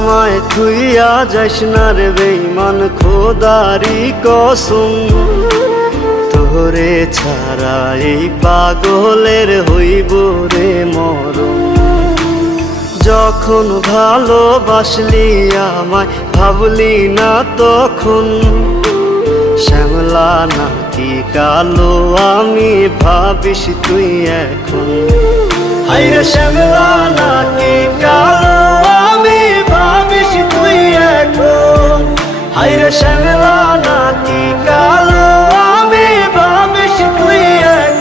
আমায় থুইয়া যাস না রে বেঈমান, খোদারি কসম তোরে ছাড়া এই পাগলের হইব রে মরণ। যখন ভালোবাসলি আমায় ভাবলি না তখন, শ্যামলা নাকি কালো আমি ভাবিস তুই এখন। হায়রে শ্যামলা নাকি কালো আমি ভাবিস তুই এখন। হায়রে শ্যামলা নাকি কালো আমি ভাবিস তুই এখন।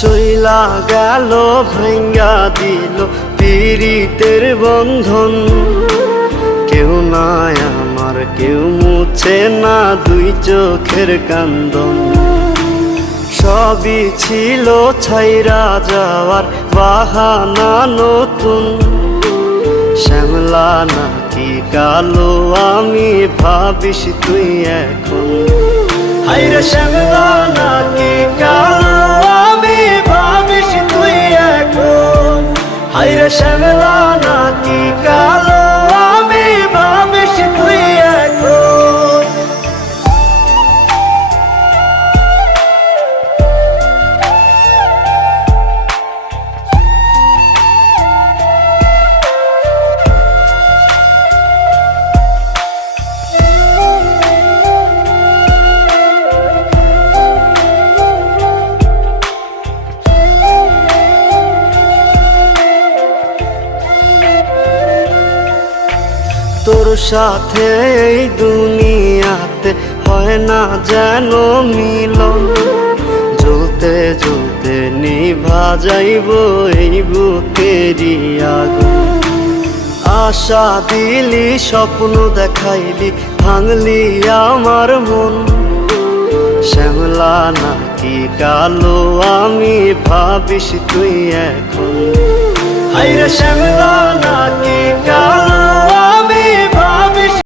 চইলা গেল ভাঙ্গা দিল পীড়িতের বন্ধন, কেউ নাই আমার কেউ মুছে না দুই চোখের কান্দন। সবই ছিল ছাইরা যাওয়ার বাহানা নতুন, শ্যামলা নাকি কালো আমি ভাবিস তুই এখন। হায়রে শ্যামলা নাকি কালো আমি ভাবিস তুই এখন। হায়রে শ্যামলা নাকি কালো আমি ভাবিস তুই এখন। তোর সাথে এই দুনিয়াতে হয় না যেন মিলন, জ্বলতে জ্বলতে নিভা যাইব এই বুকেরই আগুন। আশা দিলি স্বপ্ন দেখাইলি ভাঙলি আমার মন, শ্যামলা নাকি কালো আমি ভাবিস তুই এখন। হায়রে শ্যামলা নাকি কালো